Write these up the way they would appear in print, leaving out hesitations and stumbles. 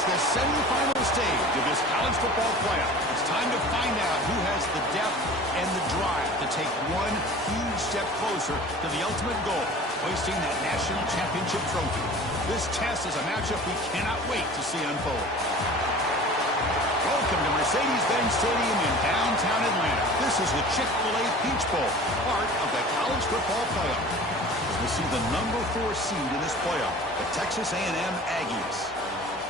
It's the semifinal stage of this college football playoff. It's time to find out who has the depth and the drive to take one huge step closer to the ultimate goal, hoisting that national championship trophy. This test is a matchup we cannot wait to see unfold. Welcome to Mercedes-Benz Stadium in downtown Atlanta. This is the Chick-fil-A Peach Bowl, part of the college football playoff. As we see the number 4 seed in this playoff, the Texas A&M Aggies,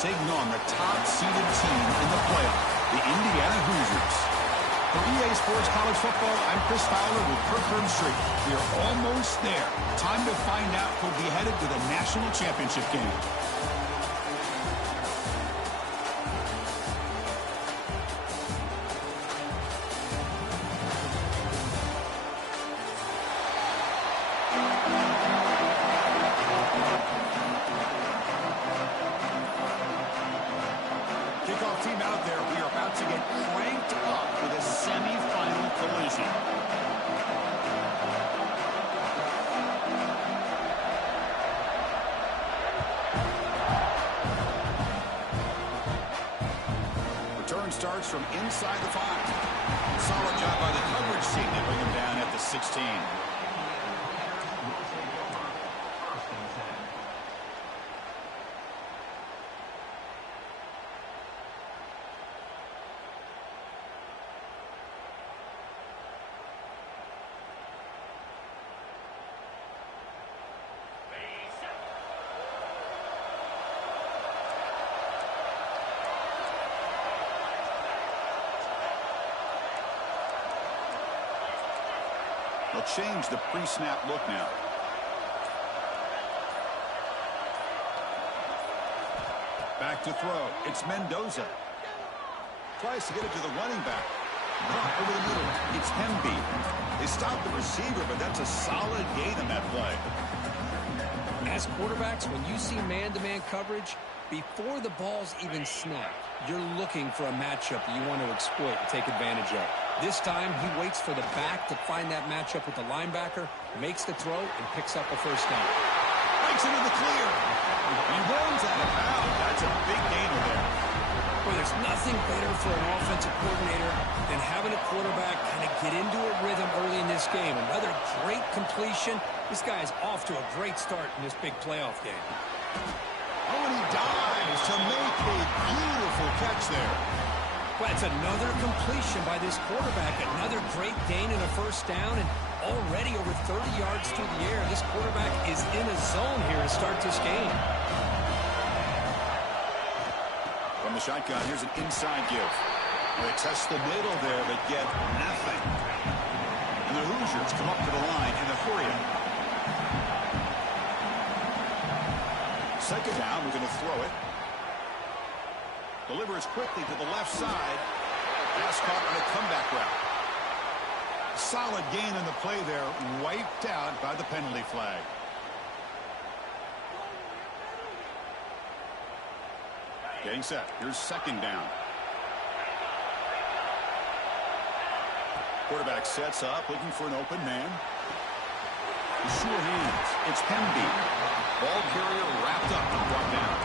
taking on the top-seeded team in the playoff, the Indiana Hoosiers. For EA Sports College Football, I'm Chris Fowler with Kirk Herbstreit. We are almost there. Time to find out who'll be headed to the national championship game. Kickoff team out there. We are about to get cranked up for the semifinal collision. Return starts from inside the 5. Solid job by the coverage team to bring him down at the 16. They'll change the pre-snap look now. Back to throw. It's Mendoza. Tries to get it to the running back. Over the middle. It's Hemby. They stopped the receiver, but that's a solid gain on that play. As quarterbacks, when you see man-to-man coverage, before the ball's even snapped, you're looking for a matchup that you want to exploit and take advantage of. This time, he waits for the back to find that matchup with the linebacker, makes the throw, and picks up a first down. Breaks into the clear. He runs out of bounds. That's a big gainer there. Well, there's nothing better for an offensive coordinator than having a quarterback kind of get into a rhythm early in this game. Another great completion. This guy is off to a great start in this big playoff game. Oh, and he dives to make a beautiful catch there. Well, it's another completion by this quarterback. Another great gain and a first down, and already over 30 yards through the air. This quarterback is in a zone here to start this game. From the shotgun, here's an inside give. They test the middle there, but get nothing. And the Hoosiers come up to the line in a hurry. Second down, we're going to throw it. Delivers quickly to the left side. Pass caught on a comeback route. Solid gain in the play there, wiped out by the penalty flag. Getting set. Here's second down. Quarterback sets up, looking for an open man. Sure hands. It's Hemby. Ball carrier wrapped up and brought down.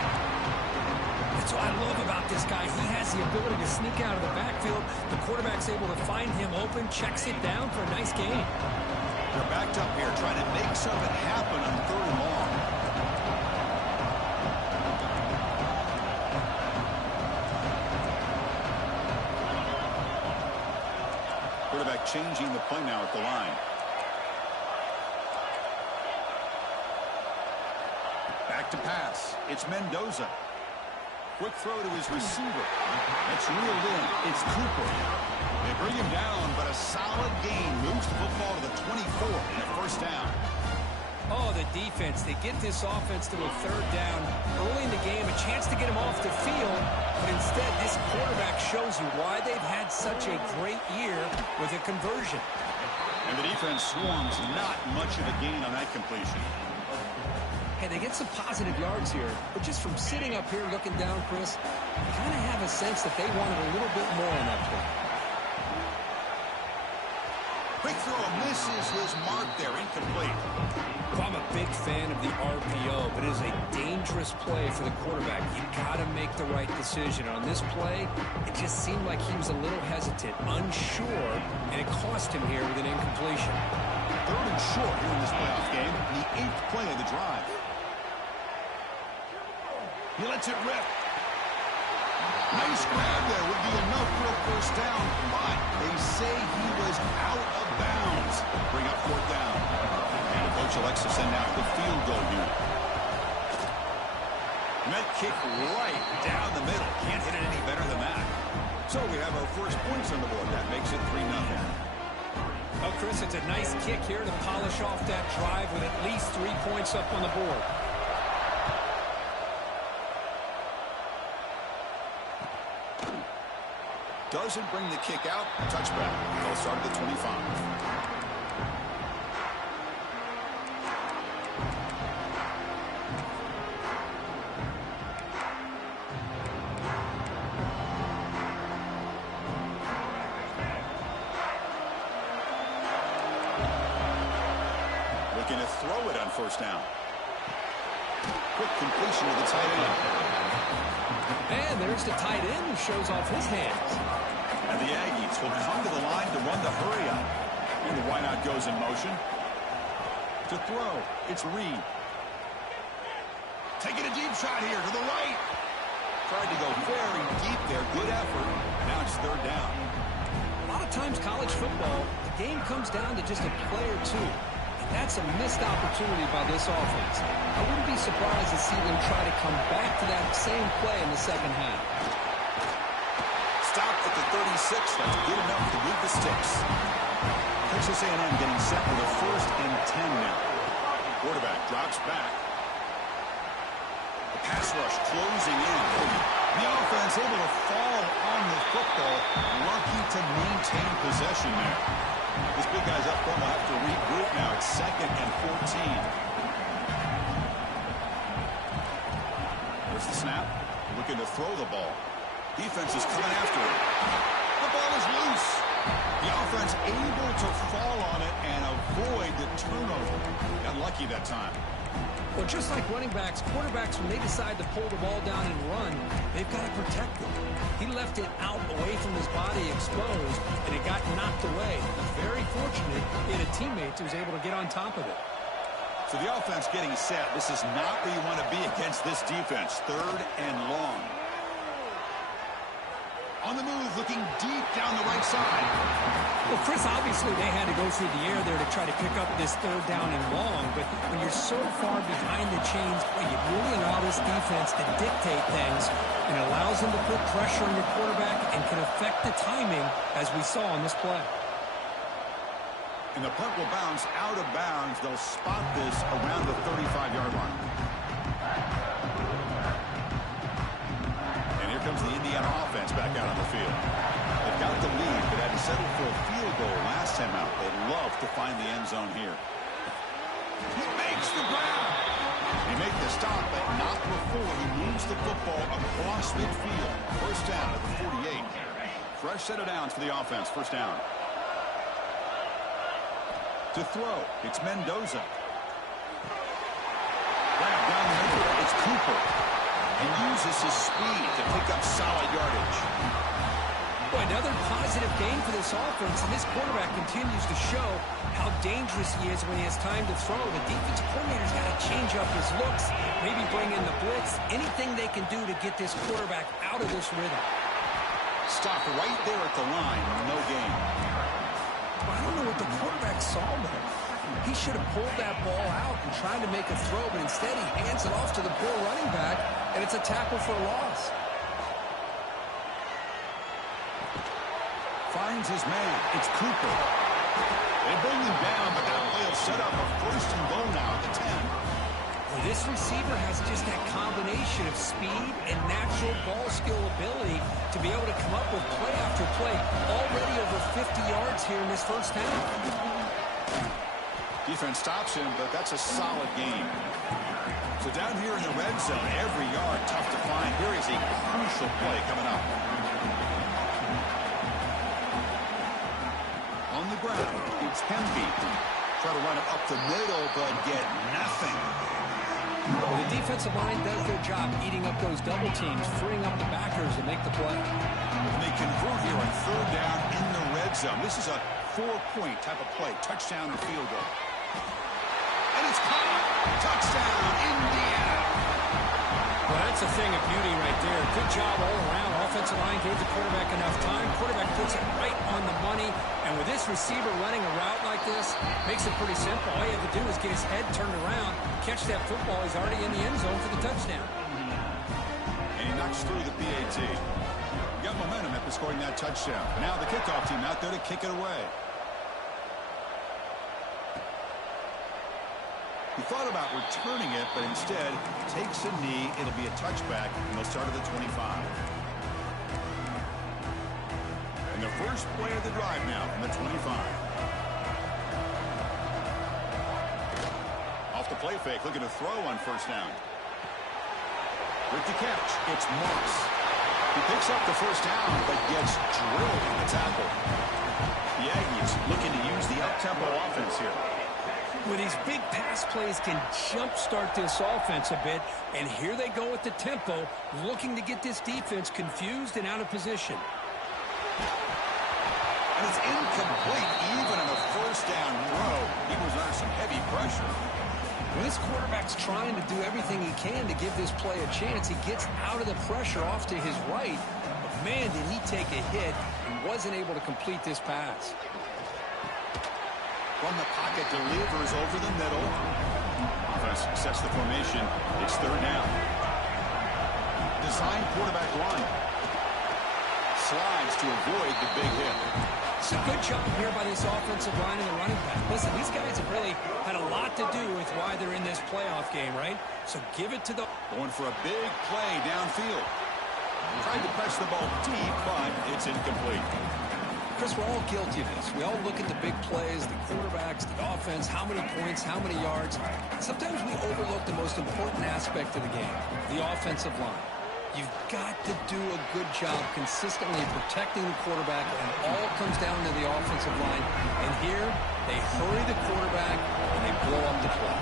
That's what I love about this guy. He has the ability to sneak out of the backfield. The quarterback's able to find him open, checks it down for a nice gain. They're backed up here trying to make something happen on 3rd and long. Quarterback changing the play now at the line. Back to pass. It's Mendoza. Quick throw to his receiver. That's reeled in. It's Cooper. They bring him down, but a solid gain moves the football to the 24 and a first down. Oh, the defense. They get this offense to a 3rd down early in the game, a chance to get him off the field, but instead this quarterback shows you why they've had such a great year with a conversion. And the defense swarms not much of a gain on that completion. Hey, they get some positive yards here, but just from sitting up here looking down, Chris, I kind of have a sense that they wanted a little bit more on that play. Quick throw misses his mark there. Incomplete. Well, I'm a big fan of the RPO, but it is a dangerous play for the quarterback. You've got to make the right decision. On this play, it just seemed like he was a little hesitant, unsure, and it cost him here with an incompletion. 3rd and short here in this playoff game. The 8th play of the drive. He lets it rip. Nice grab there. Would be enough for a first down, but they say he was out of bounds. Bring up 4th down. And the coach elects to send out the field goal unit. And that kick right down the middle. Can't hit it any better than that. So we have our first points on the board. That makes it 3-0. Oh, Chris, it's a nice kick here to polish off that drive with at least 3 points up on the board. Doesn't bring the kick out. Touchback. They'll start at the 25. Looking to throw it on first down. Quick completion to the tight end. And there's the tight end who shows off his hands. And the Aggies will come to the line to run the hurry up. And the wideout goes in motion. To throw, it's Reed. Taking a deep shot here to the right. Tried to go very deep there. Good effort. Now it's 3rd down. A lot of times college football, the game comes down to just a play or two. That's a missed opportunity by this offense. I wouldn't be surprised to see them try to come back to that same play in the second half. Stopped at the 36. That's good enough to move the sticks. Texas A&M getting set for the 1st and 10 now. Quarterback drops back. The pass rush closing in. The offense able to fall on the football. Lucky to maintain possession there. This big guy's up front will have to regroup now. It's 2nd and 14. There's the snap. Looking to throw the ball. Defense is coming after it. The ball is loose. The offense able to fall on it and avoid the turnover. Got lucky that time. Well, just like running backs, quarterbacks, when they decide to pull the ball down and run, they've got to protect it. He left it out away from his body exposed, and it got knocked away. He's very fortunate he had a teammate who was able to get on top of it. So the offense getting set. This is not where you want to be against this defense. 3rd and long. On the move, looking deep down the right side. Well, Chris, obviously they had to go through the air there to try to pick up this 3rd down and long, but when you're so far behind the chains, you really allow this defense to dictate things, and it allows them to put pressure on your quarterback and can affect the timing, as we saw on this play. And the punt will bounce out of bounds. They'll spot this around the 35-yard line. And here comes the Indiana offense back out on the field. They've got the lead, but had to settle for a field goal last time out. They'd love to find the end zone here. He makes the grab. He made the stop, but not before he moves the football across midfield. First down at the 48. Fresh set of downs for the offense. First down. To throw, it's Mendoza. Grab down the middle, it's Cooper. And uses his speed to pick up solid yardage. Boy, another positive game for this offense, and this quarterback continues to show how dangerous he is when he has time to throw. The defensive coordinator's got to change up his looks, maybe bring in the blitz, anything they can do to get this quarterback out of this rhythm. Stop right there at the line, no gain. I don't know what the quarterback saw there. He should have pulled that ball out and tried to make a throw, but instead he hands it off to the poor running back, and it's a tackle for a loss. Finds his man. It's Cooper. They bring him down, but that play will set up a 1st and goal now at the 10. Well, this receiver has just that combination of speed and natural ball skill ability to be able to come up with play after play. Already over 50 yards here in this first half. Defense stops him, but that's a solid game. So down here in the red zone, every yard tough to find. Here is a crucial play coming up. On the ground. It's Hemby. Try to run it up the middle, but get nothing. Well, the defensive line does their job eating up those double teams, freeing up the backers to make the play. And they convert here on third down in the red zone. This is a 4-point type of play. Touchdown or field goal. And it's caught. Touchdown, Indiana. Well, that's a thing of beauty right there. Good job all around. Offensive line gave the quarterback enough time. Quarterback puts it right on the money. And with this receiver running a route like this, makes it pretty simple. All you have to do is get his head turned around, catch that football. He's already in the end zone for the touchdown. And he knocks through the PAT. Got momentum after scoring that touchdown. Now the kickoff team out there to kick it away. He thought about returning it, but instead takes a knee. It'll be a touchback, and they'll start at the 25. And the first play of the drive now from the 25. Off the play fake, looking to throw on first down. With the catch, it's Moss. He picks up the first down, but gets drilled on the tackle. The Aggies looking to use the up-tempo offense here. With these big pass plays can jumpstart this offense a bit, and here they go with the tempo, looking to get this defense confused and out of position. And it's incomplete, even on a first down throw. He was under some heavy pressure. When this quarterback's trying to do everything he can to give this play a chance, he gets out of the pressure off to his right, but man, did he take a hit and wasn't able to complete this pass. From the pocket, delivers over the middle. Offense sets the formation. It's third down. Design quarterback run. Slides to avoid the big hit. It's a good job here by this offensive line and the running back. Listen, these guys have really had a lot to do with why they're in this playoff game, right? So give it to the... Going for a big play downfield. Tried to press the ball deep, but it's incomplete. Chris, we're all guilty of this. We all look at the big plays, the quarterbacks, the offense, how many points, how many yards. Sometimes we overlook the most important aspect of the game, the offensive line. You've got to do a good job consistently protecting the quarterback, and all comes down to the offensive line. And here, they hurry the quarterback, and they blow up the play.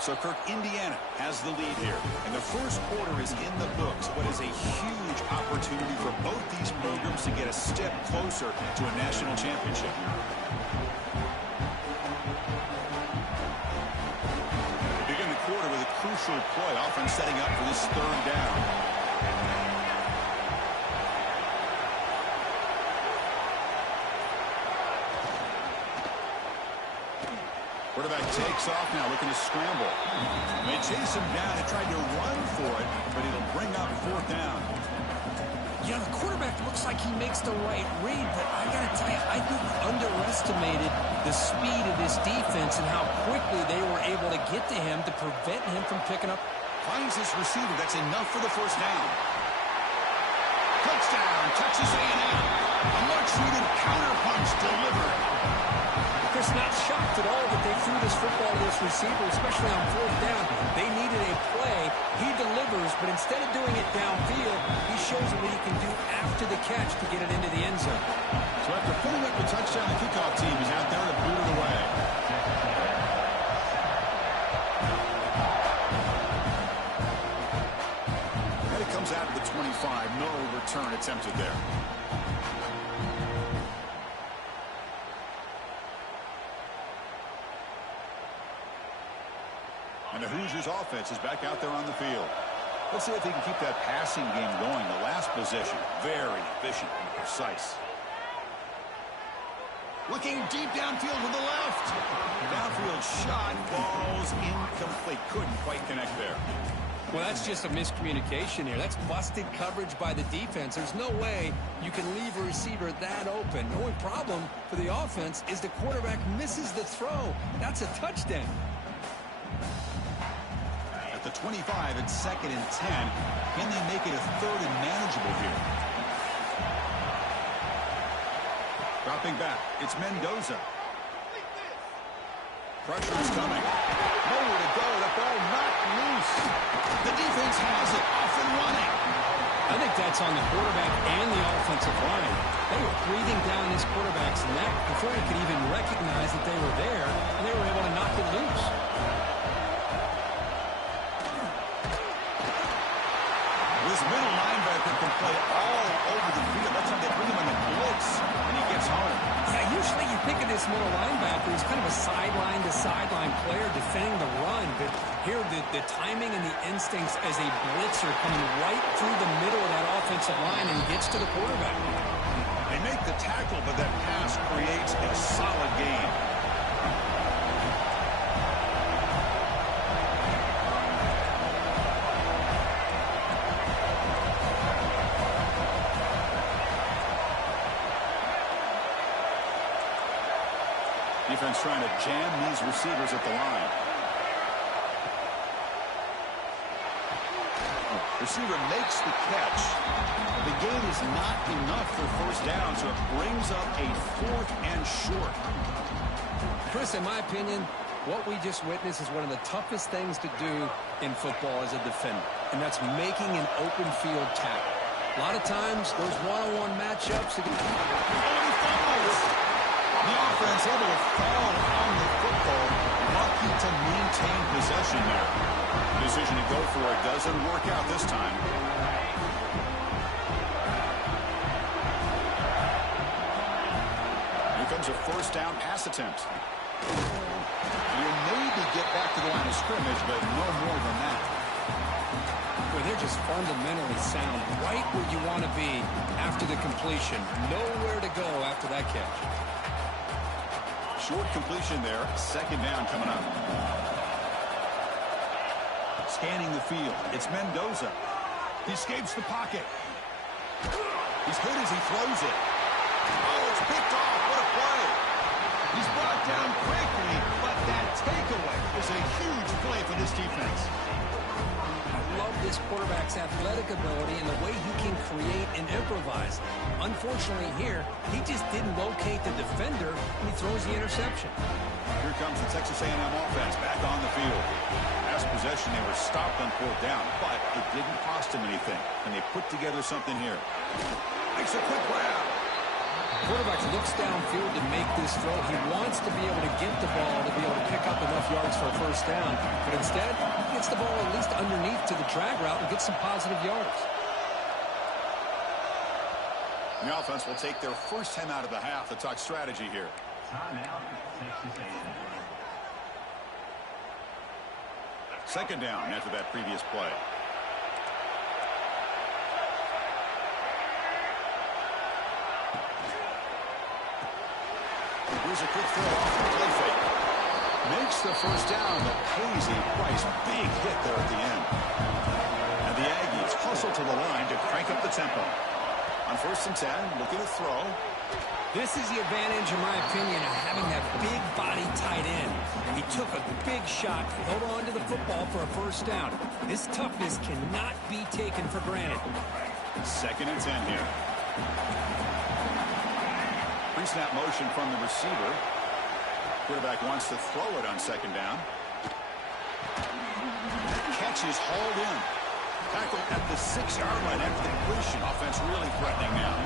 So, Kirk, Indiana has the lead here. And the first quarter is in the books. What is a huge opportunity for both these programs to get a step closer to a national championship. They begin the quarter with a crucial play, often setting up for this third down. Quarterback takes off now, looking to scramble. They chase him down and tried to run for it, but it'll bring up fourth down. You know, the quarterback looks like he makes the right read, but I got to tell you, I think he underestimated the speed of this defense and how quickly they were able to get to him to prevent him from picking up. Finds his receiver. That's enough for the first down. Touchdown, Texas A&M. A much-needed counterpunch delivered. Chris, not shocked at all that they threw this football to this receiver, especially on fourth down. They needed a play. He delivers, but instead of doing it downfield, he shows them what he can do after the catch to get it into the end zone. So after putting up the touchdown, the kickoff team is out there to boot it away. And it comes out of the 25. No return attempted there. And the Hoosiers offense is back out there on the field. Let's see if they can keep that passing game going. The last possession, very efficient and precise. Looking deep downfield to the left. Downfield shot, balls incomplete. Couldn't quite connect there. Well, that's just a miscommunication here. That's busted coverage by the defense. There's no way you can leave a receiver that open. The only problem for the offense is the quarterback misses the throw. That's a touchdown. At the 25, it's 2nd and 10. Can they make it a third and manageable here? Dropping back, it's Mendoza. Pressure is coming. Nowhere to go. The ball knocked loose. The defense has it, off and running. I think that's on the quarterback and the offensive line. They were breathing down this quarterback's neck before he could even recognize that they were there, and they were able to knock it loose. This middle linebacker can play all over the field. That's how they bring him in the blitz, and he gets home. Yeah, usually you think of this middle linebacker as kind of a sideline-to-sideline player defending the run, but here the timing and the instincts as a blitzer coming right through the middle of that offensive line and gets to the quarterback. They make the tackle, but that pass creates a solid gain. Defense trying to jam these receivers at the line. Receiver makes the catch. The gain is not enough for first down, so it brings up a 4th and short. Chris, in my opinion, what we just witnessed is one of the toughest things to do in football as a defender, and that's making an open field tackle. A lot of times, those one-on-one matchups... The offense able to fall on the football, lucky to maintain possession there. Decision to go for it doesn't work out this time. Here comes a first down pass attempt. You maybe get back to the line of scrimmage, but no more than that. Well, they're just fundamentally sound, right where you want to be after the completion. Nowhere to go after that catch. Short completion there. Second down coming up. Scanning the field. It's Mendoza. He escapes the pocket. He's good as he throws it. Oh, it's picked off. What a play. He's brought down quickly, but that takeaway is a huge play for this defense. I love this quarterback's athletic ability and the way he can create and improvise. Unfortunately here, he just didn't locate the defender, and he throws the interception. Here comes the Texas A&M offense back on the field. Last possession, they were stopped on 4th down, but it didn't cost them anything, and they put together something here. Makes a quick grab. Quarterback looks downfield to make this throw. He wants to be able to get the ball to be able to pick up enough yards for a first down, but instead, he gets the ball at least underneath to the drag route and gets some positive yards. The offense will take their first time out of the half to talk strategy here. Timeout, Texas A&M. Second down after that previous play. Here's a quick throw off the play fake. Makes the first down, but pays a price. Big hit there at the end. And the Aggies hustle to the line to crank up the tempo. On 1st and 10, looking to throw. This is the advantage, in my opinion, of having that big body tight end. He took a big shot, held on to the football for a first down. This toughness cannot be taken for granted. 2nd and 10 here. Pre-snap motion from the receiver. Quarterback wants to throw it on 2nd down. Catch is hauled in. Tackle at the 6-yard line after the completion. Offense really threatening now.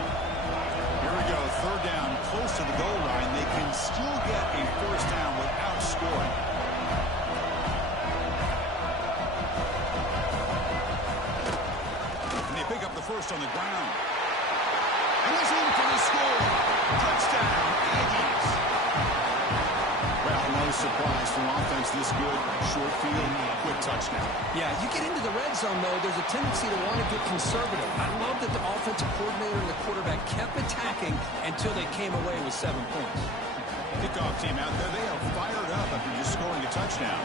Here we go. 3rd down, close to the goal line. They can still get a first down without scoring. And they pick up the first on the ground. And he's in for the score. Touchdown, Aggies. Well, no surprise from offense this good. Short field, quick touchdown. Yeah, you get into the red zone, though, there's a tendency to want to get conservative. I love that the offensive coordinator and the quarterback kept attacking until they came away with 7 points. Kickoff team out there, they are fired up after just scoring a touchdown.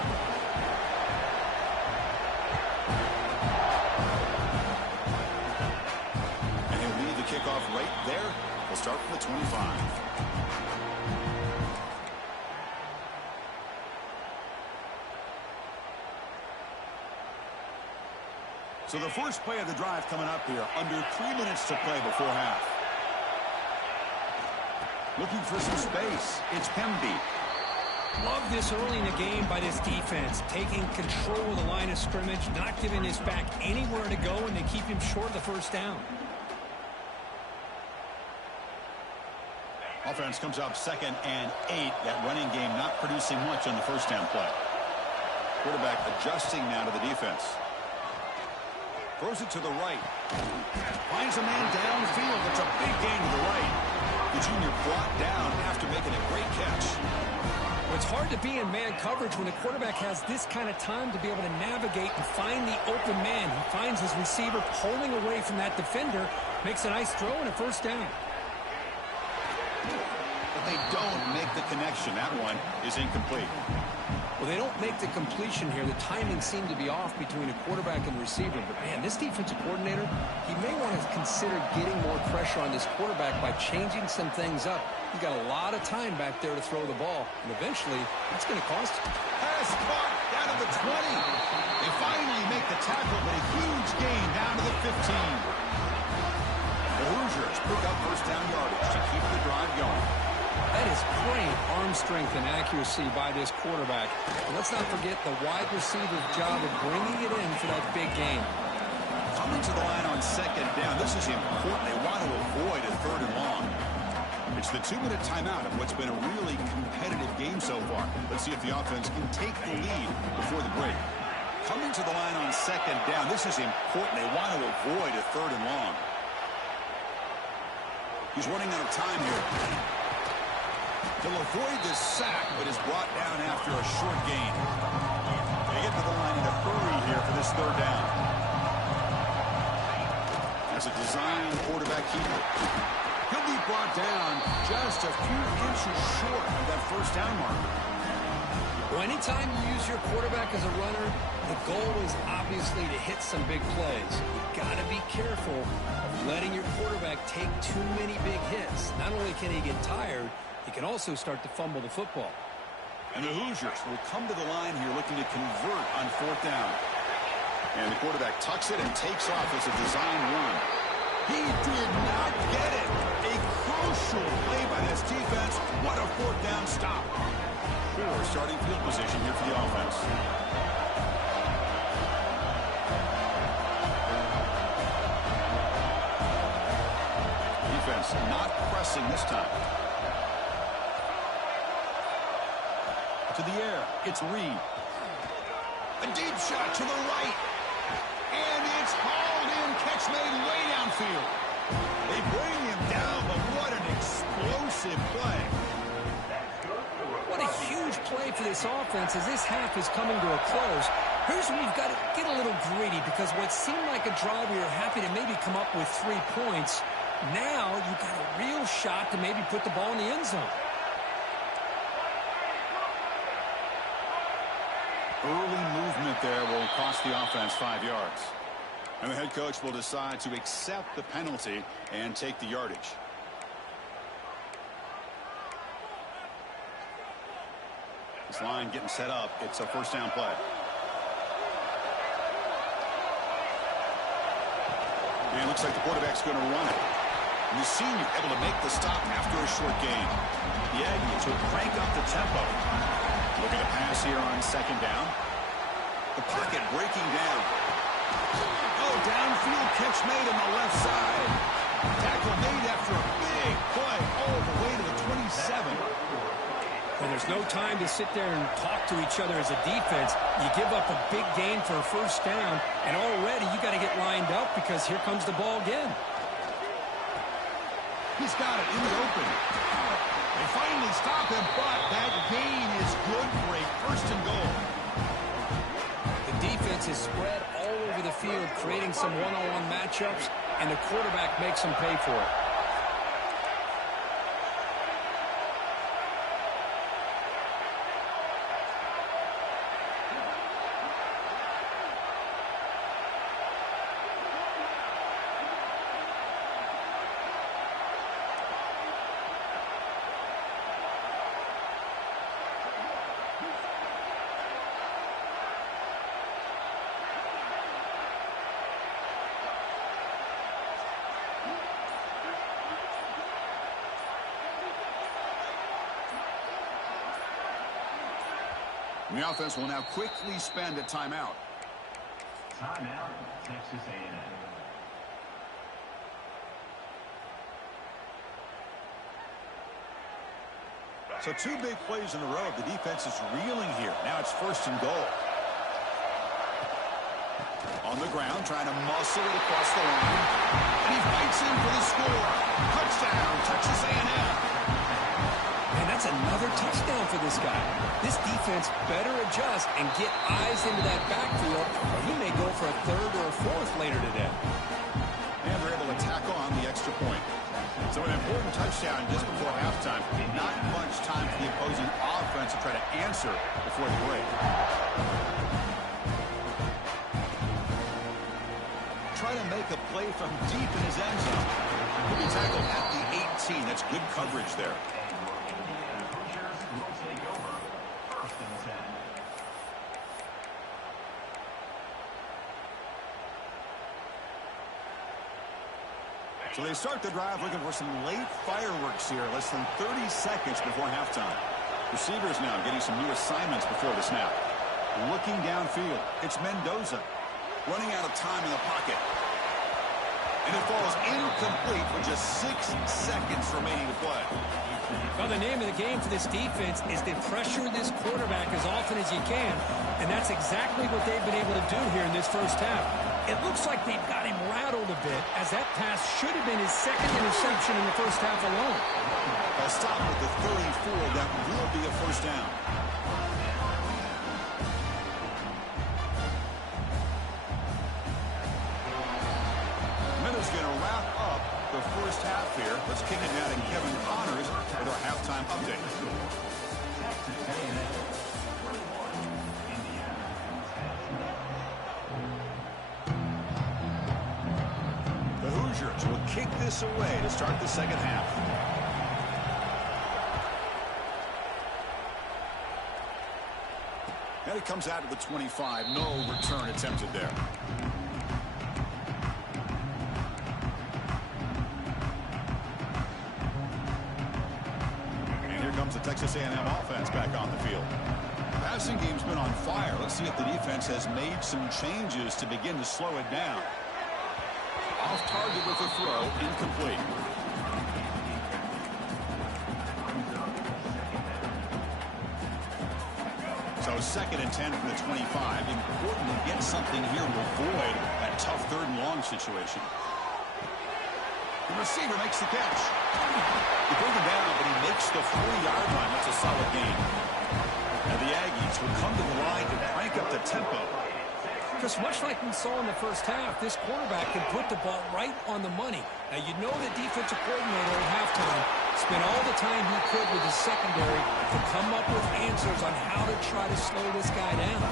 And he'll lead the kickoff right there. We'll start from the 25. So the first play of the drive coming up here. Under 3 minutes to play before half. Looking for some space. It's Hemby. Love this early in the game by this defense, taking control of the line of scrimmage, not giving this back anywhere to go, and they keep him short of the first down. Offense comes up 2nd and 8. That running game not producing much on the first down play. Quarterback adjusting now to the defense. Throws it to the right. Finds a man downfield. It's a big gain to the right. The junior brought down after making a great catch. It's hard to be in man coverage when the quarterback has this kind of time to be able to navigate and find the open man. He finds his receiver pulling away from that defender, makes a nice throw and a first down. But they don't make the connection. That one is incomplete. Well, they don't make the completion here. The timing seemed to be off between a quarterback and receiver. But, man, this defensive coordinator, he may want to consider getting more pressure on this quarterback by changing some things up. He's got a lot of time back there to throw the ball. And eventually, it's going to cost him. Pass caught down to the 20. They finally make the tackle, but a huge gain down to the 15. The Hoosiers pick up first down yardage to keep the drive going. That is great arm strength and accuracy by this quarterback. And let's not forget the wide receiver's job of bringing it in for that big game. Coming to the line on 2nd down. This is important. They want to avoid a 3rd and long. It's the 2-minute timeout of what's been a really competitive game so far. Let's see if the offense can take the lead before the break. Coming to the line on 2nd down. This is important. They want to avoid a 3rd and long. He's running out of time here. He'll avoid this sack, but is brought down after a short gain. They get to the line in a hurry here for this 3rd down. As a design quarterback keeper. He'll be brought down just a few inches short of that first down mark. Well, anytime you use your quarterback as a runner, the goal is obviously to hit some big plays. You've got to be careful of letting your quarterback take too many big hits. Not only can he get tired, he can also start to fumble the football. And the Hoosiers will come to the line here looking to convert on 4th down. And the quarterback tucks it and takes off as a design run. He did not get it. A crucial play by this defense. What a 4th down stop. Poor starting field position here for the offense. Defense not pressing this time. To the air, it's Reed. A deep shot to the right. And it's hauled in, catch made way downfield. They bring him down, but what an explosive play. What a huge play for this offense as this half is coming to a close. Here's where you've got to get a little greedy because what seemed like a drive where you're happy to maybe come up with 3 points, now you've got a real shot to maybe put the ball in the end zone. Early movement there will cost the offense 5 yards. And the head coach will decide to accept the penalty and take the yardage. This line getting set up. It's a first down play. And it looks like the quarterback's going to run it. And the senior able to make the stop after a short gain. The Aggies will crank up the tempo. Looking to pass here on 2nd down. The pocket breaking down. Oh, downfield catch made on the left side. Tackle made after a big play all the way to the 27. And there's no time to sit there and talk to each other as a defense. You give up a big gain for a first down, and already you got to get lined up because here comes the ball again. He's got it in the open. They finally stop him, but that gain is good for a first and goal. The defense is spread all over the field, creating some one-on-one matchups, and the quarterback makes them pay for it. The offense will now quickly spend a timeout. Timeout, Texas A&M. So 2 big plays in a row. The defense is reeling here. Now it's 1st and goal. On the ground, trying to muscle it across the line. And he fights in for the score. Touchdown, Texas A&M. Man, that's another touchdown for this guy. This defense better adjust and get eyes into that backfield, or he may go for a 3rd or a 4th later today. And they're able to tackle on the extra point. So an important touchdown just before halftime. Not much time for the opposing offense to try to answer before the break. Try to make a play from deep in his end zone. He'll be tackled at the 18. That's good coverage there. So they start the drive looking for some late fireworks here. Less than 30 seconds before halftime. Receivers now getting some new assignments before the snap. Looking downfield. It's Mendoza. Running out of time in the pocket. And it falls incomplete with just 6 seconds remaining to play. Well, the name of the game for this defense is to pressure this quarterback as often as you can. And that's exactly what they've been able to do here in this first half. It looks like they've got him rattled a bit, as that pass should have been his 2nd interception in the first half alone. A stop with the 34. That will be a 1st down. Minutes going to wrap up the first half here. Let's kick it now to Kevin Connors with our halftime update. The Hoosiers will kick this away to start the second half. And it comes out to the 25. No return attempted there. And here comes the Texas A&M offense back on the field. Passing game's been on fire. Let's see if the defense has made some changes to begin to slow it down. Off target with a throw, incomplete. So 2nd and 10 from the 25. Important to get something here to avoid that tough 3rd and long situation. The receiver makes the catch. He brings him down, but he makes the 40-yard line. That's a solid gain. And the Aggies will come to the line to crank up the tempo. Because much like we saw in the first half, this quarterback can put the ball right on the money. Now, you know the defensive coordinator at halftime spent all the time he could with his secondary to come up with answers on how to try to slow this guy down.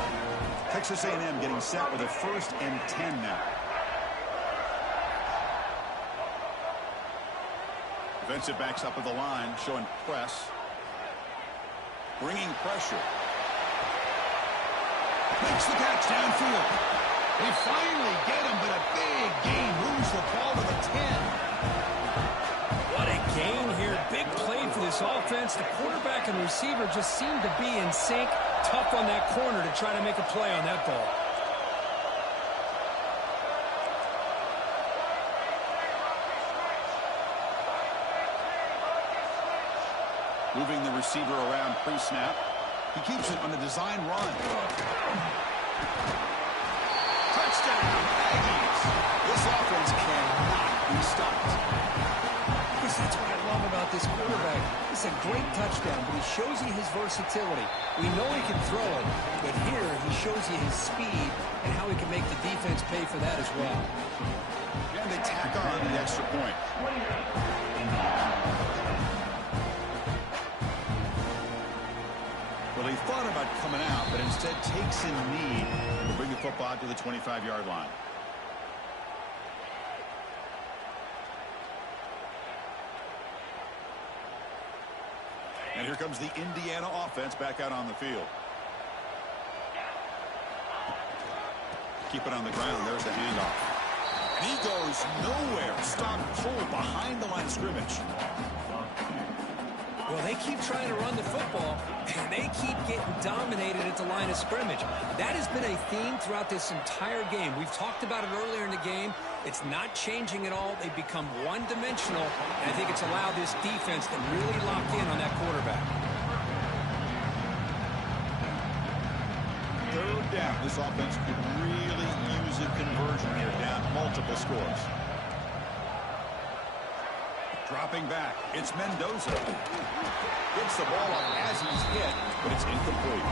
Texas A&M getting set with a 1st and 10 now. Defensive backs up at the line, showing press. Bringing pressure. Makes the catch downfield. They finally get him, but a big gain moves the ball to the 10. What a gain here. Big play for this offense. The quarterback and receiver just seem to be in sync. Tough on that corner to try to make a play on that ball. Moving the receiver around pre-snap. He keeps it on a design run. Touchdown, Aggies. This offense cannot be stopped. Because that's what I love about this quarterback. It's a great touchdown, but he shows you his versatility. We know he can throw it, but here he shows you his speed and how he can make the defense pay for that as well. And they tack on the extra point. Well, he thought about coming out, but instead takes a knee to bring the football to the 25-yard line. And here comes the Indiana offense back out on the field. Keep it on the ground. There's the handoff. And he goes nowhere. Stop pull behind the line of scrimmage. Well, they keep trying to run the football, and they keep getting dominated at the line of scrimmage. That has been a theme throughout this entire game. We've talked about it earlier in the game. It's not changing at all. They've become one-dimensional, and I think it's allowed this defense to really lock in on that quarterback. Third down. This offense could really use a conversion here, down multiple scores. Dropping back, it's Mendoza. Gets the ball up as he's hit, but it's incomplete.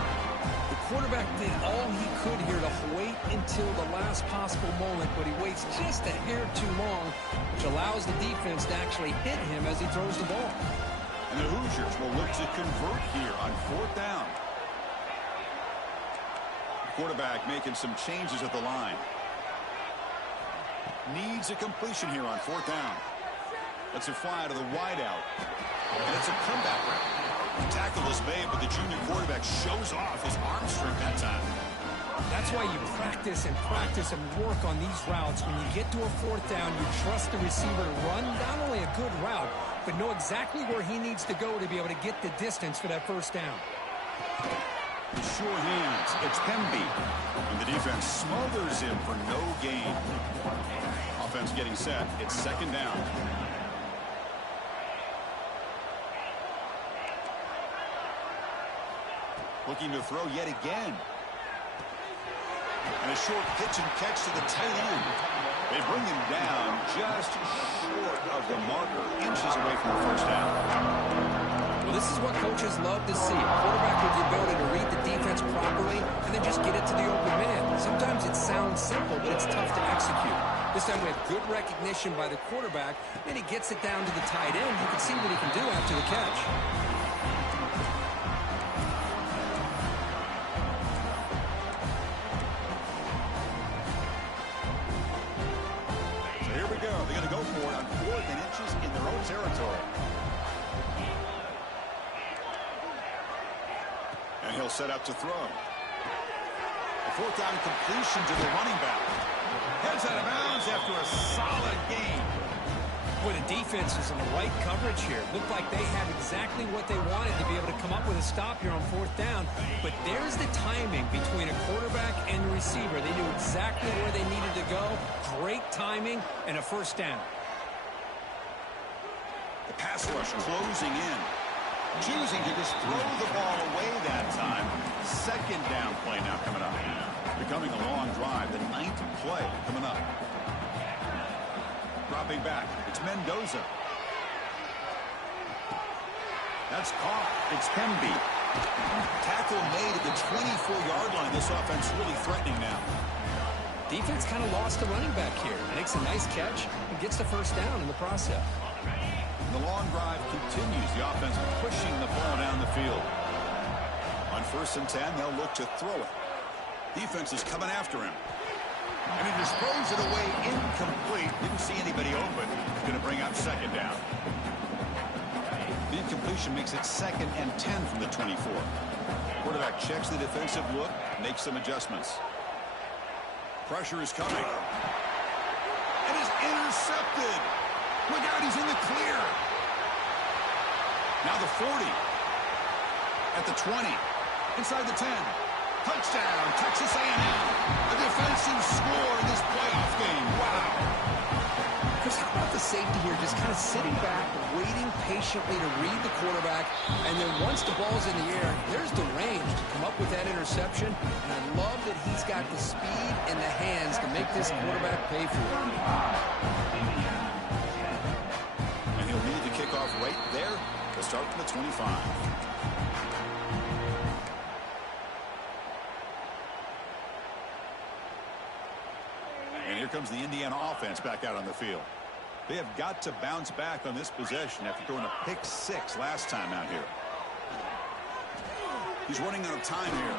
The quarterback did all he could here to wait until the last possible moment, but he waits just a hair too long, which allows the defense to actually hit him as he throws the ball. And the Hoosiers will look to convert here on fourth down. Quarterback making some changes at the line. Needs a completion here on fourth down. Lets it fly to the wideout. And it's a comeback route. The tackle is made, but the junior quarterback shows off his arm strength that time. That's why you practice and work on these routes. When you get to a fourth down, you trust the receiver to run not only a good route, but know exactly where he needs to go to be able to get the distance for that first down. With sure hands, it's Pemby. And the defense smothers him for no gain. Offense getting set. It's second down. Looking to throw yet again. And a short pitch and catch to the tight end. They bring him down just short of the marker, inches away from the first down. Well, this is what coaches love to see. A quarterback with the ability to read the defense properly and then just get it to the open man. Sometimes it sounds simple, but it's tough to execute. This time we have good recognition by the quarterback, and he gets it down to the tight end. You can see what he can do after the catch. They're going to go for it on fourth and inches in their own territory. And he'll set up to throw. A fourth down completion to the running back. Heads out of bounds after a solid gain. Boy, the defense is in the right coverage here. Looked like they had exactly what they wanted to be able to come up with a stop here on fourth down. But there's the timing between a quarterback and the receiver. They knew exactly where they needed to go. Great timing and a first down. The pass rush closing in. Choosing to just throw the ball away that time. Second down play now coming up. Becoming a long drive. The ninth play coming up. Dropping back, it's Mendoza. That's caught. It's Pemby. Tackle made at the 24-yard line. This offense really threatening now. Defense kind of lost the running back here. Makes a nice catch and gets the first down in the process. The long drive continues. The offense pushing the ball down the field. On 1st and 10, they'll look to throw it. Defense is coming after him. And he just throws it away incomplete. Didn't see anybody open. Going to bring up second down. The incompletion makes it 2nd and 10 from the 24. Quarterback checks the defensive look, makes some adjustments. Pressure is coming. And is intercepted. Look out, he's in the clear. Now the 40. At the 20. Inside the 10. Touchdown, Texas A&M. A defensive score in this playoff game. Wow. Chris, how about the safety here just kind of sitting back, waiting patiently to read the quarterback, and then once the ball's in the air, there's the range to come up with that interception, and I love that he's got the speed and the hands to make this quarterback pay for it. And he'll need to kick off right there to start from the 25. And here comes the Indiana offense back out on the field. They have got to bounce back on this possession after throwing a pick-6 last time out here. He's running out of time here.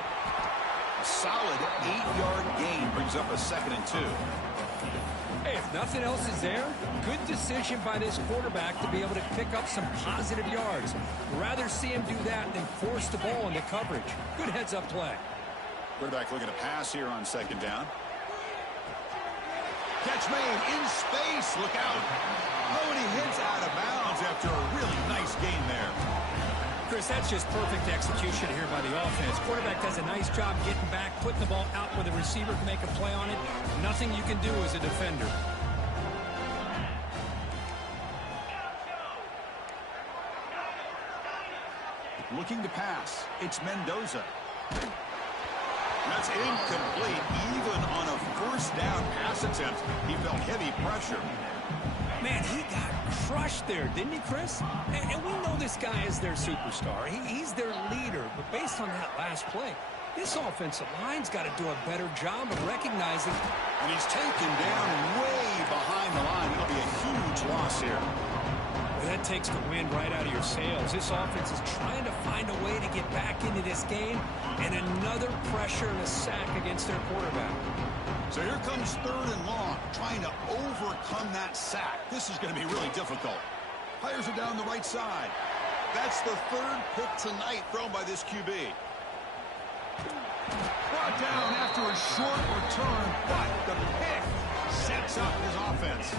A solid 8-yard gain brings up a 2nd and 2. Hey, if nothing else is there, good decision by this quarterback to be able to pick up some positive yards. Rather see him do that than force the ball into coverage. Good heads-up play. Quarterback looking to pass here on 2nd down. Catch made in space. Look out. Oh, and he hits out of bounds after a really nice gain there. Chris, that's just perfect execution here by the offense. Quarterback does a nice job getting back, putting the ball out where the receiver can make a play on it. Nothing you can do as a defender. Looking to pass. It's Mendoza. That's incomplete. Even on a first down pass attempt, he felt heavy pressure. Man, he got crushed there, didn't he, Chris? And we know this guy is their superstar. He's their leader. But based on that last play, this offensive line's got to do a better job of recognizing. And he's taken down way behind the line. It'll be a huge loss here. Well, that takes the wind right out of your sails. This offense is trying to find a way to get back into this game. And another pressure and a sack against their quarterback. So here comes 3rd and long, trying to overcome that sack. This is going to be really difficult. Players are down the right side. That's the 3rd pick tonight thrown by this QB. Brought down after a short return, but the pick sets up his offense.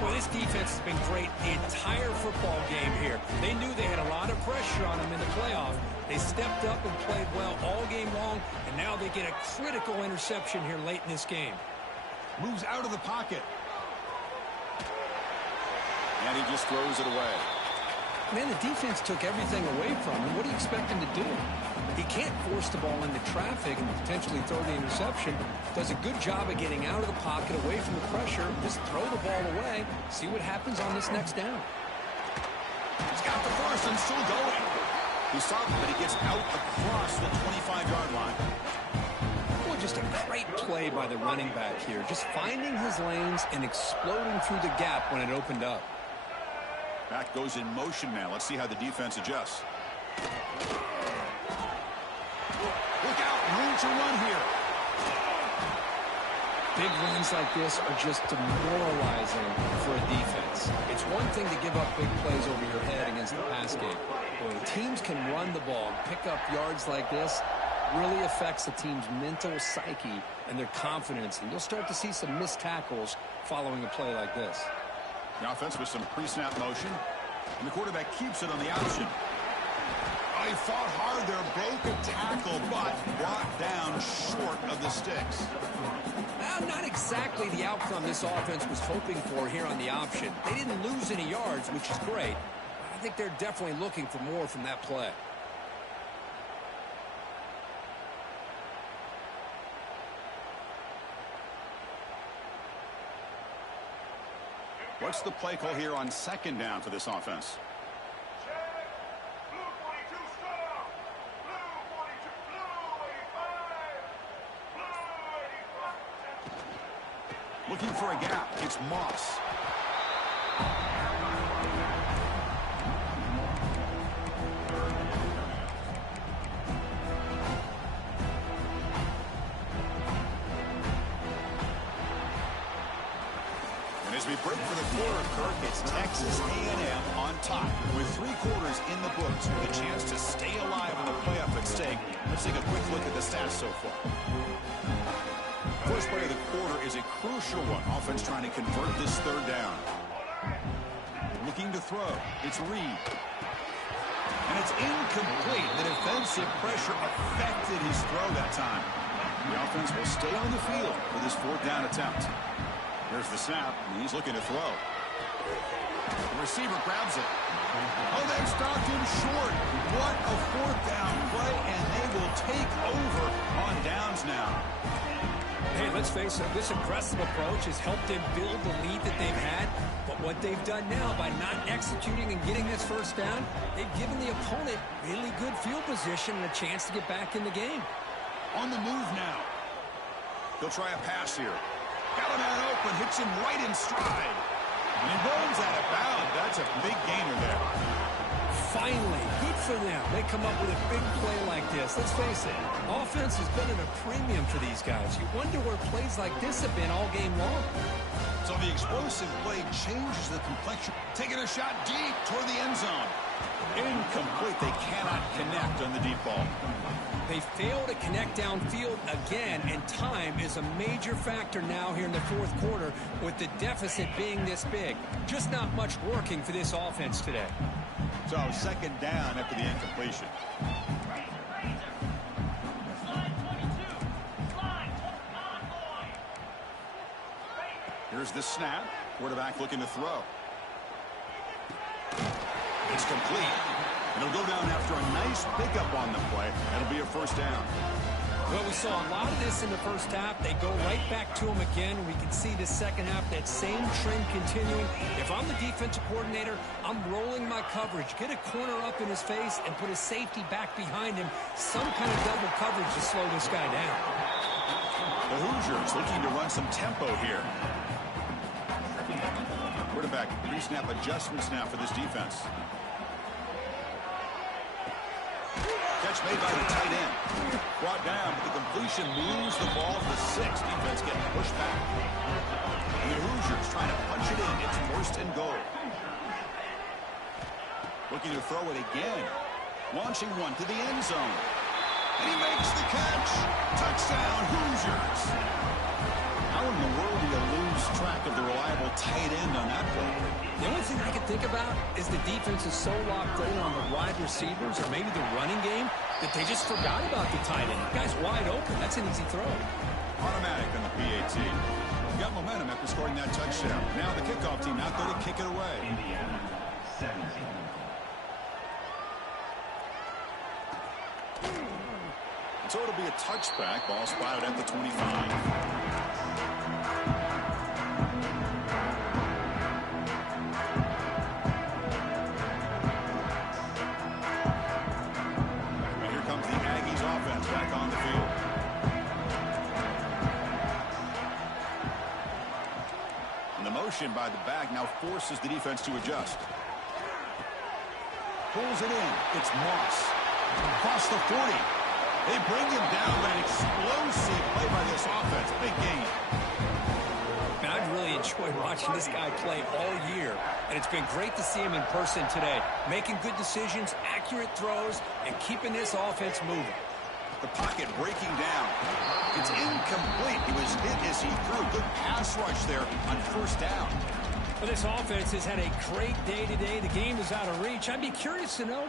Well, this defense has been great the entire football game here. They knew they had a lot of pressure on them in the playoff. They stepped up and played well all game long, and now they get a critical interception here late in this game. Moves out of the pocket. And he just throws it away. Man, the defense took everything away from him. What do you expect him to do? He can't force the ball into traffic and potentially throw the interception. Does a good job of getting out of the pocket, away from the pressure. Just throw the ball away. See what happens on this next down. He's got the first and still going. He stopped, but he gets out across the 25-yard line. Well, just a great play by the running back here. Just finding his lanes and exploding through the gap when it opened up. Back goes in motion now. Let's see how the defense adjusts. Look out, room to run here. Big runs like this are just demoralizing for a defense. It's one thing to give up big plays over your head against the pass game. When teams can run the ball and pick up yards like this, really affects the team's mental psyche and their confidence. And you'll start to see some missed tackles following a play like this. The offense with some pre-snap motion, and the quarterback keeps it on the option. Oh, he fought hard there, broke a tackle, but brought down short of the sticks. Well, not exactly the outcome this offense was hoping for here on the option. They didn't lose any yards, which is great. I think they're definitely looking for more from that play. What's the play call here on 2nd down for this offense? Looking for a gap. It's Moss. And as we break for the quarter, Kirk, it's Texas A&M on top with 3 quarters in the books with a chance to stay alive in the playoff at stake. Let's take a quick look at the stats so far. First play of the quarter is a crucial one. Offense trying to convert this 3rd down. Looking to throw. It's Reed. And it's incomplete. The defensive pressure affected his throw that time. The offense will stay on the field with his 4th down attempt. There's the snap, and he's looking to throw. The receiver grabs it. Oh, they've stopped him short. What a 4th down play, and they will take over on downs now. Hey, let's face it, this aggressive approach has helped them build the lead that they've had. But what they've done now by not executing and getting this 1st down, they've given the opponent really good field position and a chance to get back in the game. On the move now. He'll try a pass here. Got a man open, hits him right in stride. And he rolls out of bounds. That's a big gainer there. Finally, good for them. They come up with a big play like this. Let's face it, offense has been at a premium for these guys. You wonder where plays like this have been all game long. So the explosive play changes the complexion. Taking a shot deep toward the end zone. Incomplete. They cannot connect on the deep ball. They fail to connect downfield again, and time is a major factor now here in the fourth quarter with the deficit being this big. Just not much working for this offense today. So second down after the incompletion. Here's the snap. Quarterback looking to throw. It's complete. It'll go down after a nice pickup on the play. That'll be a first down. Well, we saw a lot of this in the first half. They go right back to him again. We can see the second half, that same trend continuing. If I'm the defensive coordinator, I'm rolling my coverage. Get a corner up in his face and put a safety back behind him. Some kind of double coverage to slow this guy down. The Hoosiers looking to run some tempo here. Quarterback pre-snap adjustments now for this defense. Catch made by the tight end. Brought down, but the completion moves the ball to the 6. Defense getting pushed back. And the Hoosiers trying to punch it in. It's first and goal. Looking to throw it again. Launching one to the end zone. And he makes the catch. Touchdown, Hoosiers. How in the world do you lose track of the reliable tight end on that play? The only thing I can think about is the defense is so locked in on the wide receivers or maybe the running game that they just forgot about the tight end. The guy's wide open. That's an easy throw. Automatic on the PAT. Got momentum after scoring that touchdown. Now the kickoff team out there to kick it away. Indiana, 17. So it'll be a touchback. Ball spotted at the 25. Back on the field. And the motion by the back now forces the defense to adjust. Pulls it in. It's Moss. Across the 40. They bring him down, but an explosive play by this offense. Big game. Man, I've really enjoyed watching this guy play all year, and it's been great to see him in person today. Making good decisions, accurate throws, and keeping this offense moving. The pocket breaking down. It's incomplete. He was hit as he threw. Good pass rush there on first down. Well, this offense has had a great day today. The game is out of reach. I'd be curious to know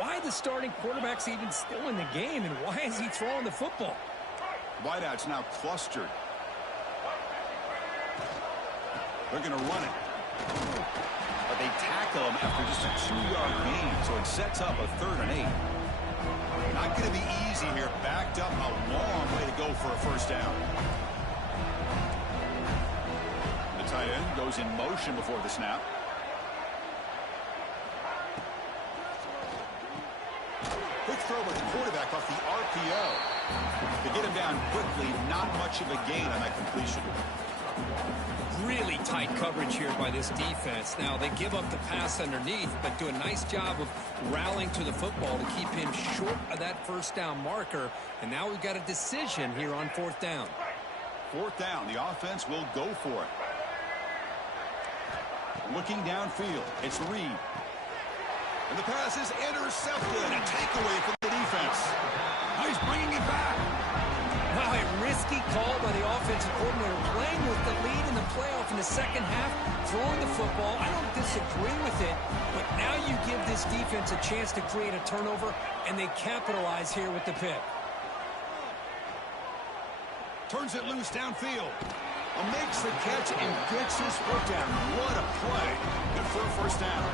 why the starting quarterback's even still in the game, and why is he throwing the football? Wideout's now clustered. They're going to run it. But they tackle him after just a 2-yard gain, so it sets up a 3rd and 8. Not going to be easy here. Backed up a long way to go for a first down. The tight end goes in motion before the snap. Quick throw with the quarterback off the RPO. To get him down quickly, not much of a gain on that completion. Really tight coverage here by this defense. Now, they give up the pass underneath, but do a nice job of rallying to the football to keep him short of that first down marker. And now we've got a decision here on 4th down. 4th down, the offense will go for it. Looking downfield, it's Reed. And the pass is intercepted. A takeaway from the defense. Now he's bringing it back. Wow, a risky call by the offensive coordinator, playing with the lead in the playoff in the second half, throwing the football. I don't disagree with it, but now you give this defense a chance to create a turnover, and they capitalize here with the pick. Turns it loose downfield. Makes the catch and gets his foot down. What a play. Good for a first down.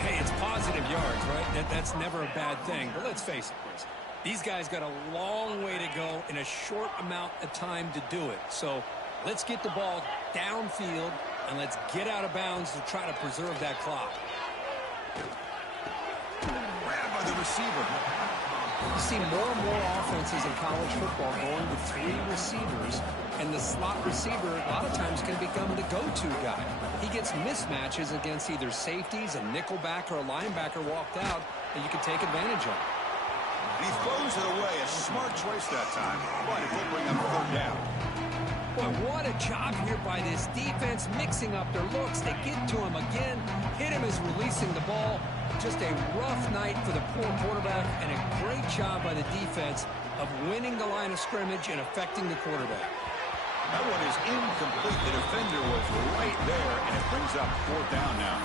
Hey, it's positive yards, right? That's never a bad thing. But let's face it, Chris. These guys got a long way to go in a short amount of time to do it. So let's get the ball downfield, and let's get out of bounds to try to preserve that clock. Grabbed by the receiver. You see more and more offenses in college football going with 3 receivers, and the slot receiver a lot of times can become the go-to guy. He gets mismatches against either safeties, a nickelback, or a linebacker walked out, and you can take advantage of it. And he throws it away. A smart choice that time, but it will bring up 3rd down. Boy, what a job here by this defense, mixing up their looks. They get to him again, hit him as releasing the ball. Just a rough night for the poor quarterback, and a great job by the defense of winning the line of scrimmage and affecting the quarterback. That one is incomplete. The defender was right there, and it brings up 4th down now.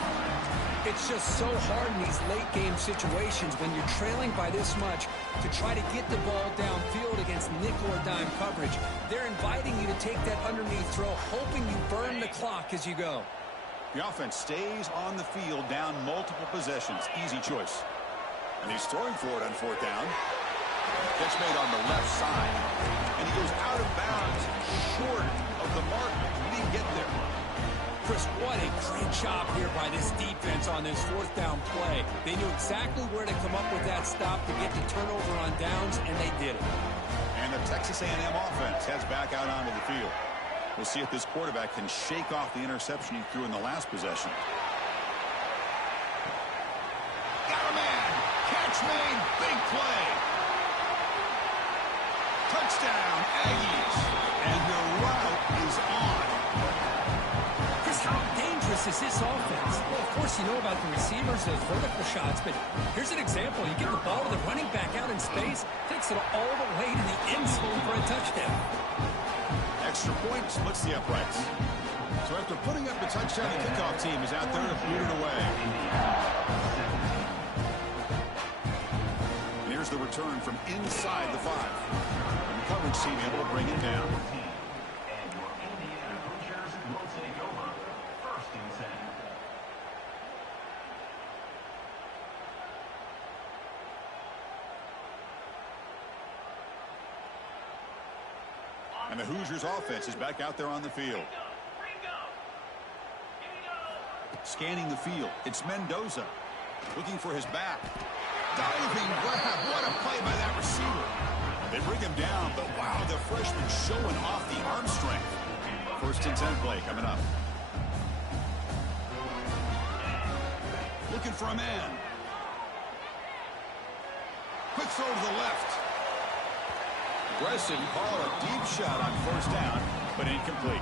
It's just so hard in these late-game situations when you're trailing by this much to try to get the ball downfield against nickel or dime coverage. They're inviting you to take that underneath throw, hoping you burn the clock as you go. The offense stays on the field down multiple possessions. Easy choice. And he's throwing for it on 4th down. Catch made on the left side. And he goes out of bounds short of the mark. He didn't get there. Chris, what a great job here by this defense on this 4th down play. They knew exactly where to come up with that stop to get the turnover on downs, and they did it. And the Texas A&M offense heads back out onto the field. We'll see if this quarterback can shake off the interception he threw in the last possession. Got a man. Catch made. Big play. Touchdown, Aggies. And the route is on. Chris, how dangerous is this offense? Well, of course, you know about the receivers, those vertical shots, but here's an example. You get the ball to the running back out in space, takes it all the way to the end zone for a touchdown. Extra point splits the uprights. So after putting up the touchdown, the kickoff team is out there to boot it away. And here's the return from inside the 5. And the coverage team able to bring it down. And the Hoosiers offense is back out there on the field. Scanning the field. It's Mendoza looking for his back. Diving grab. What a play by that receiver. They bring him down, but wow, the freshman showing off the arm strength. 1st and 10 play coming up. Looking for a man. Quick throw to the left. Aggressive call, a deep shot on 1st down, but incomplete.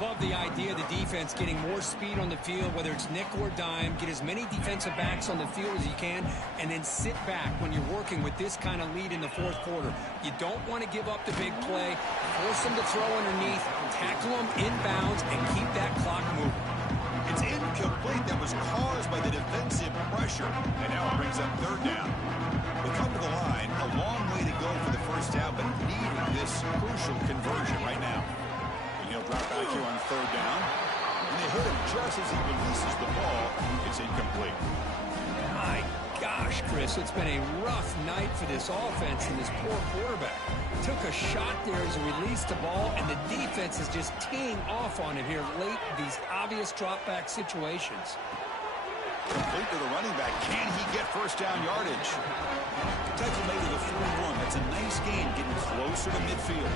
Love the idea of the defense getting more speed on the field, whether it's nickel or dime, get as many defensive backs on the field as you can, and then sit back when you're working with this kind of lead in the 4th quarter. You don't want to give up the big play, force them to throw underneath, tackle them inbounds, and keep that clock moving. It's incomplete. That was caused by the defensive pressure, and now it brings up 3rd down. They come to the line, a long way to go for the 1st down, but needing this crucial conversion right now. And he'll drop back here on 3rd down. And they hit him just as he releases the ball. It's incomplete. My gosh, Chris, it's been a rough night for this offense and this poor quarterback. Took a shot there as he released the ball, and the defense is just teeing off on it here late in these obvious drop-back situations. Complete to the running back. Can he get 1st down yardage? Tackle made to the 41. That's a nice gain, getting closer to midfield.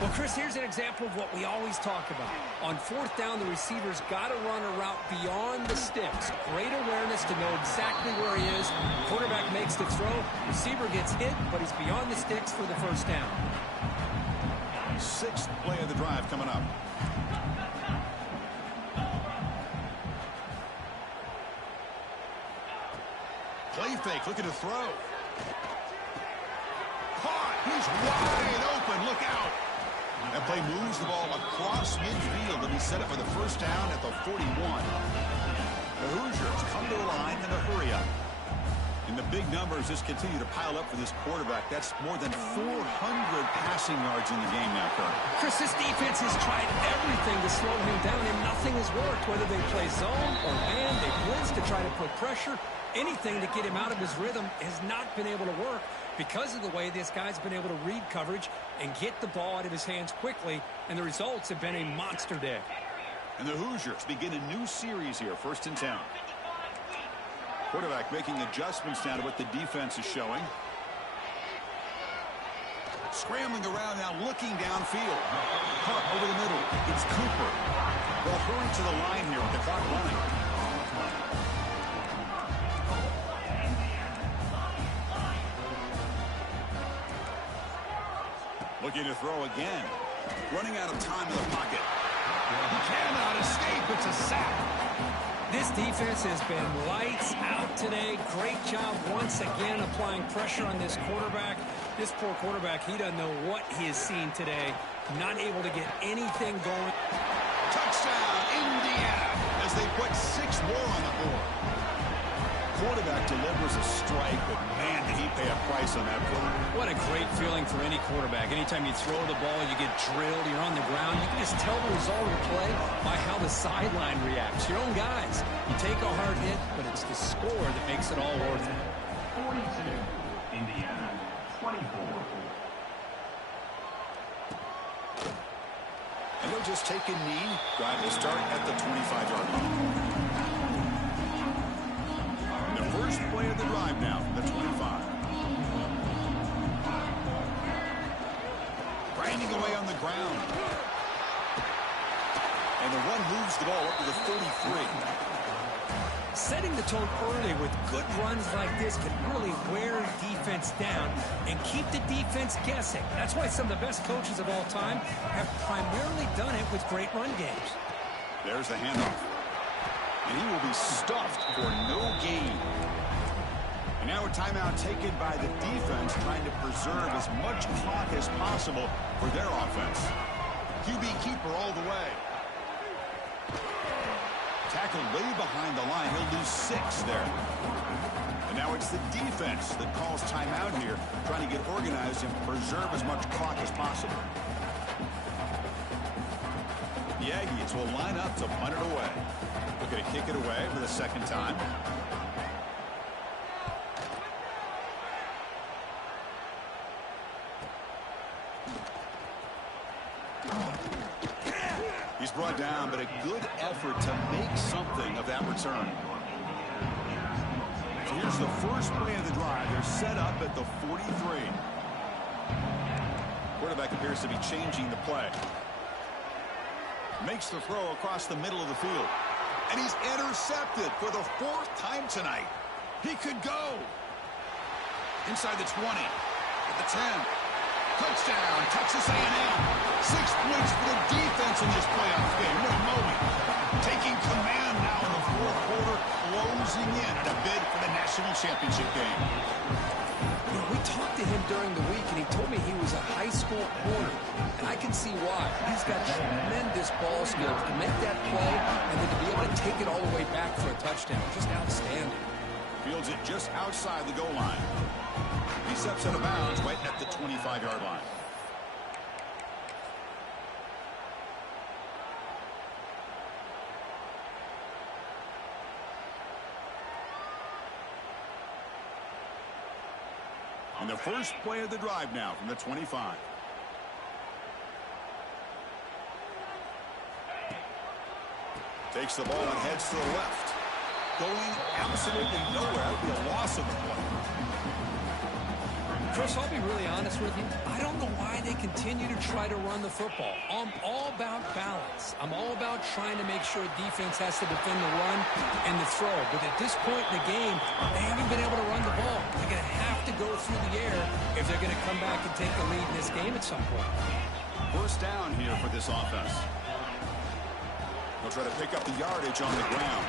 Well, Chris, here's an example of what we always talk about. On 4th down, the receiver's got to run a route beyond the sticks. Great awareness to know exactly where he is. Quarterback makes the throw. Receiver gets hit, but he's beyond the sticks for the 1st down. 6th play of the drive coming up. Play fake, looking to throw. Caught, he's wide open, look out. That play moves the ball across midfield and he set it for the 1st down at the 41. The Hoosiers come to the line in a hurry up. And the big numbers just continue to pile up for this quarterback. That's more than 400 passing yards in the game now, Kirk. Chris, this defense has tried everything to slow him down, and nothing has worked. Whether they play zone or man, they blitz to try to put pressure. Anything to get him out of his rhythm has not been able to work because of the way this guy's been able to read coverage and get the ball out of his hands quickly, and the results have been a monster day. And the Hoosiers begin a new series here, 1st and 10. Quarterback making adjustments now to what the defense is showing. Scrambling around now, looking downfield. Caught over the middle. It's Cooper. They'll hurry to the line here with the clock running. Looking to throw again. Running out of time in the pocket. He cannot escape. It's a sack. This defense has been lights out today. Great job once again applying pressure on this quarterback. This poor quarterback, he doesn't know what he has seen today. Not able to get anything going. Touchdown, Indiana, as they put 6 more on the board. Quarterback delivers a strike, but man, did he pay a price on that play. What a great feeling for any quarterback. Anytime you throw the ball, you get drilled, you're on the ground. You can just tell the result of the play by how the sideline reacts. Your own guys. You take a hard hit, but it's the score that makes it all worth it. 42, Indiana, 24. And they'll just take a knee. Drive will start at the 25-yard line. First play of the drive now from the 25. Grinding away on the ground. And the run moves the ball up to the 33. Setting the tone early with good runs like this can really wear defense down and keep the defense guessing. That's why some of the best coaches of all time have primarily done it with great run games. There's the handoff. And he will be stuffed for no gain. And now a timeout taken by the defense, trying to preserve as much clock as possible for their offense. QB keeper all the way. Tackled way behind the line. He'll lose 6 there. And now it's the defense that calls timeout here, trying to get organized and preserve as much clock as possible. The Aggies will line up to punt it away. Looking to kick it away for the second time. He's brought down, but a good effort to make something of that return. So here's the first play of the drive. They're set up at the 43. Quarterback appears to be changing the play. Makes the throw across the middle of the field. And he's intercepted for the 4th time tonight. He could go. Inside the 20. At the 10. Touchdown, Texas A&M. 6 points for the defense in this playoff game. What a moment. Taking command now in the 4th quarter, closing in at a bid for the national championship game. You know, we talked to him during the week, and he told me he was a high school corner. And I can see why. He's got tremendous ball skills to make that play, and then to be able to take it all the way back for a touchdown. Just outstanding. Fields it just outside the goal line. He steps out of bounds right at the 25-yard line. And the first play of the drive now from the 25. Takes the ball and heads to the left. Going absolutely nowhere. That would be a loss of the play. Chris, I'll be really honest with you. I don't know why they continue to try to run the football. I'm all about balance. I'm all about trying to make sure defense has to defend the run and the throw. But at this point in the game, they haven't been able to run the ball. They're going to have to go through the air if they're going to come back and take the lead in this game at some point. First down here for this offense. They'll try to pick up the yardage on the ground.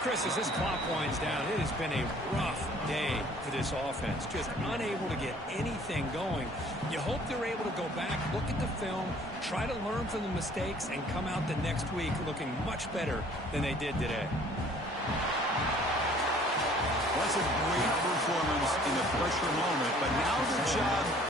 Chris, as this clock winds down, it has been a rough day for this offense. Just unable to get anything going. You hope they're able to go back, look at the film, try to learn from the mistakes, and come out the next week looking much better than they did today. That's a great performance in the pressure moment, but now the job